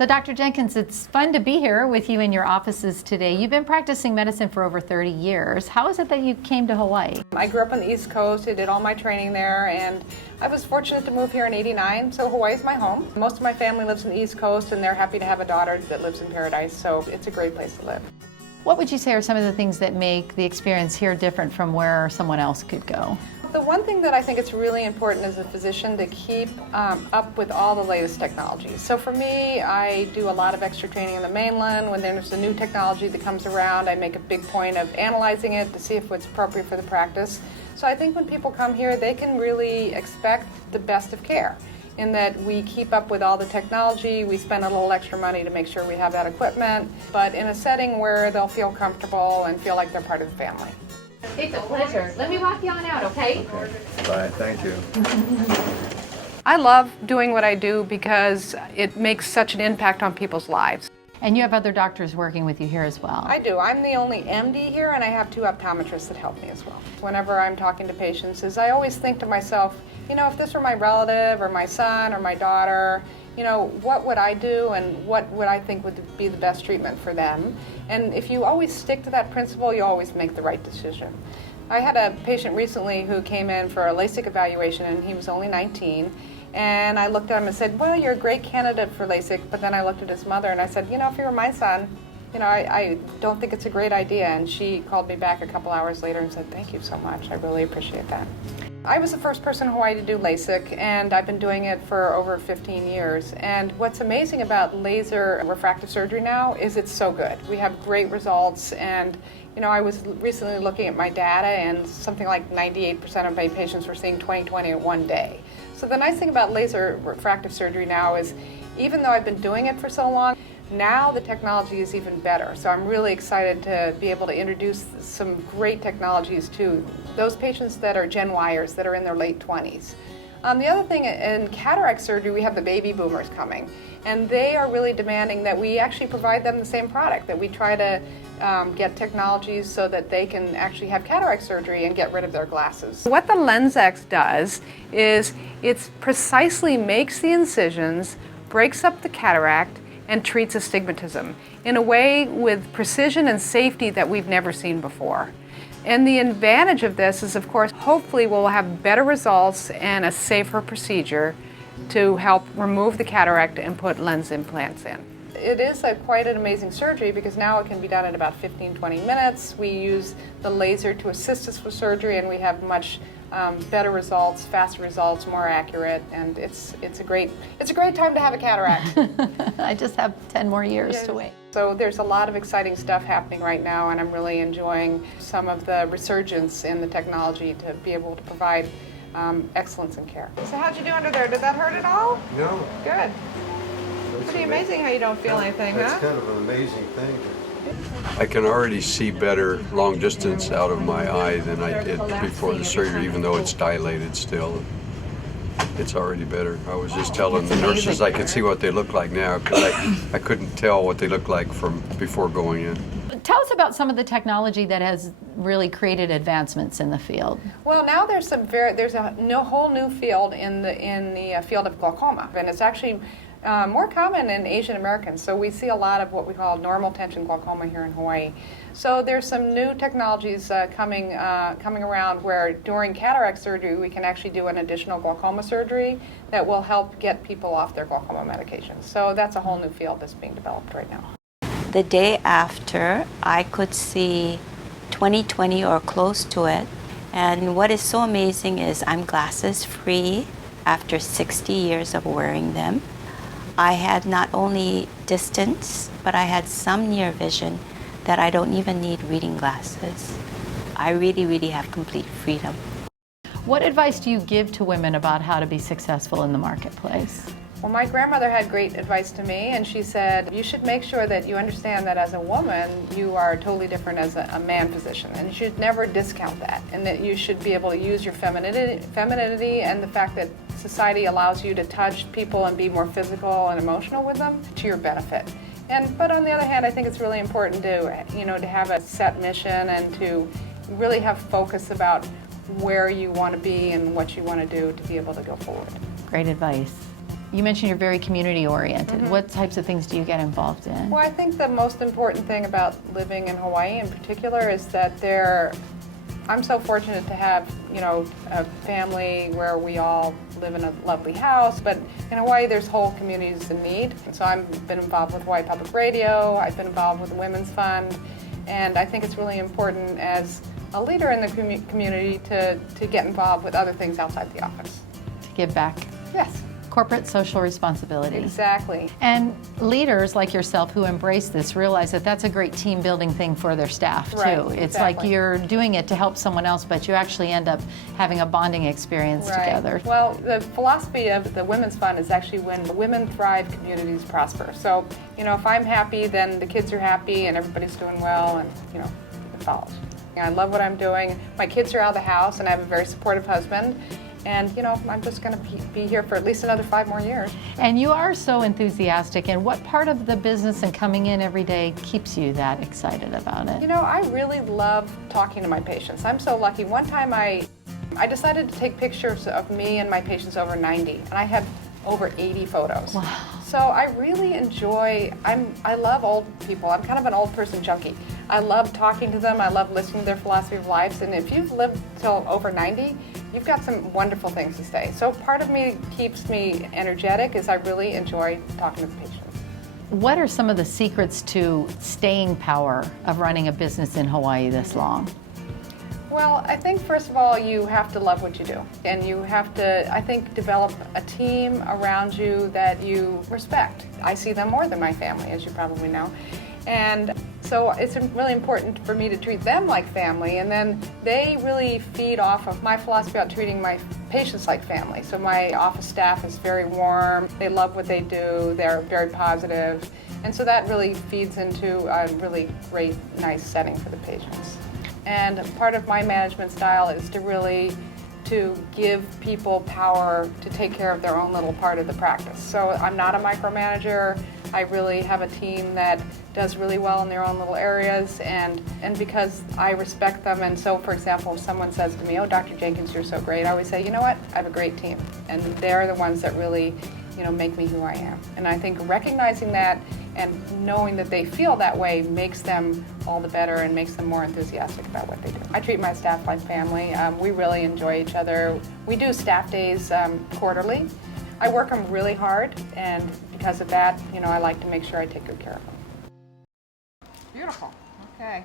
So Dr. Jenkins, it's fun to be here with you in your offices today. You've been practicing medicine for over 30 years. How is it that you came to Hawaii? I grew up on the East Coast. I did all my training there, and I was fortunate to move here in '89, so Hawaii is my home. Most of my family lives in the East Coast, and they're happy to have a daughter that lives in Paradise, so it's a great place to live. What would you say are some of the things that make the experience here different from where someone else could go? The one thing that I think it's really important as a physician to keep up with all the latest technologies. So for me, I do a lot of extra training in the mainland. When there's a new technology that comes around, I make a big point of analyzing it to see if it's appropriate for the practice. So I think when people come here, they can really expect the best of care in that we keep up with all the technology, we spend a little extra money to make sure we have that equipment, but in a setting where they'll feel comfortable and feel like they're part of the family. It's a pleasure. Let me walk you on out, okay? Bye, thank you. I love doing what I do because it makes such an impact on people's lives. And you have other doctors working with you here as well. I do. I'm the only MD here, and I have 2 optometrists that help me as well. Whenever I'm talking to patients, I always think to myself, you know, if this were my relative or my son or my daughter, you know, what would I do and what would I think would be the best treatment for them? And if you always stick to that principle, you always make the right decision. I had a patient recently who came in for a LASIK evaluation, and he was only 19. And I looked at him and said, well, you're a great candidate for LASIK. But then I looked at his mother and I said, you know, if you were my son, you know, I don't think it's a great idea. And she called me back a couple hours later and said, thank you so much. I really appreciate that. I was the first person in Hawaii to do LASIK, and I've been doing it for over 15 years. And what's amazing about laser refractive surgery now is it's so good. We have great results, and you know, I was recently looking at my data, and something like 98% of my patients were seeing 20/20 in one day. So the nice thing about laser refractive surgery now is, even though I've been doing it for so long, now the technology is even better. So I'm really excited to be able to introduce some great technologies to those patients that are Gen Yers, that are in their late 20s. The other thing, in cataract surgery, we have the baby boomers coming, and they are really demanding that we actually provide them the same product, that we try to get technologies so that they can actually have cataract surgery and get rid of their glasses. What the LenSx does is it precisely makes the incisions, breaks up the cataract, and treats astigmatism in a way with precision and safety that we've never seen before. And the advantage of this is, of course, hopefully we'll have better results and a safer procedure to help remove the cataract and put lens implants in. It is quite an amazing surgery because now it can be done in about 15-20 minutes. We use the laser to assist us with surgery, and we have much better results, faster results, more accurate, and it's a great time to have a cataract. I just have 10 more years to wait. So there's a lot of exciting stuff happening right now, and I'm really enjoying some of the resurgence in the technology to be able to provide excellence in care. So how'd you do under there? Did that hurt at all? No. Good. Pretty amazing how you don't feel anything, huh? That's kind of an amazing thing. I can already see better long distance out of my eye than I did before the surgery, even though it's dilated still. It's already better. I was just telling the nurses I could see what they look like now, because I couldn't tell what they looked like from before going in. Tell us about some of the technology that has really created advancements in the field. Well, now there's a whole new field in the field of glaucoma, and it's actually more common in Asian Americans. So we see a lot of what we call normal tension glaucoma here in Hawaii. So there's some new technologies coming around where during cataract surgery we can actually do an additional glaucoma surgery that will help get people off their glaucoma medications. So that's a whole new field that's being developed right now. The day after, I could see 20/20 or close to it. And what is so amazing is I'm glasses free after 60 years of wearing them. I had not only distance, but I had some near vision that I don't even need reading glasses. I really, really have complete freedom. What advice do you give to women about how to be successful in the marketplace? Well, my grandmother had great advice to me, and she said, you should make sure that you understand that as a woman, you are totally different as a man physician, and you should never discount that, and that you should be able to use your femininity and the fact that society allows you to touch people and be more physical and emotional with them to your benefit. But on the other hand, I think it's really important to have a set mission and to really have focus about where you want to be and what you want to do to be able to go forward. Great advice. You mentioned you're very community oriented. What types of things do you get involved in? Well, I think the most important thing about living in Hawaii in particular is that I'm so fortunate to have, a family where we all live in a lovely house, but in Hawaii there's whole communities in need. And so I've been involved with Hawaii Public Radio, I've been involved with the Women's Fund, and I think it's really important as a leader in the community to get involved with other things outside the office. To give back. Yes. Corporate social responsibility. Exactly. And leaders like yourself who embrace this realize that that's a great team building thing for their staff too. Right, It's exactly. like you're doing it to help someone else, but you actually end up having a bonding experience Right. together. Well, the philosophy of the Women's Fund is actually when women thrive, communities prosper. So, if I'm happy, then the kids are happy and everybody's doing well, and, it follows. I love what I'm doing. My kids are out of the house and I have a very supportive husband. And, I'm just going to be here for at least another 5 more years. And you are so enthusiastic. And what part of the business and coming in every day keeps you that excited about it? I really love talking to my patients. I'm so lucky. One time I decided to take pictures of me and my patients over 90, and I had over 80 photos. Wow. So I really enjoy, I love old people. I'm kind of an old person junkie. I love talking to them. I love listening to their philosophy of lives. And if you've lived till over 90, you've got some wonderful things to say. So part of me keeps me energetic is I really enjoy talking to the patients. What are some of the secrets to staying power of running a business in Hawaii this long? Well, I think first of all, you have to love what you do. And you have to, I think, develop a team around you that you respect. I see them more than my family, as you probably know. And so it's really important for me to treat them like family, and then they really feed off of my philosophy about treating my patients like family. So my office staff is very warm, they love what they do, they're very positive, and so that really feeds into a really great, nice setting for the patients. And part of my management style is to give people power to take care of their own little part of the practice. So I'm not a micromanager. I really have a team that does really well in their own little areas, and because I respect them. And so, for example, if someone says to me, "Oh, Dr. Jenkins, you're so great," I always say, "You know what? I have a great team." And they're the ones that really, make me who I am. And I think recognizing that and knowing that they feel that way makes them all the better and makes them more enthusiastic about what they do. I treat my staff like family. We really enjoy each other. We do staff days quarterly. I work them really hard, and because of that, I like to make sure I take good care of them. Beautiful. Okay.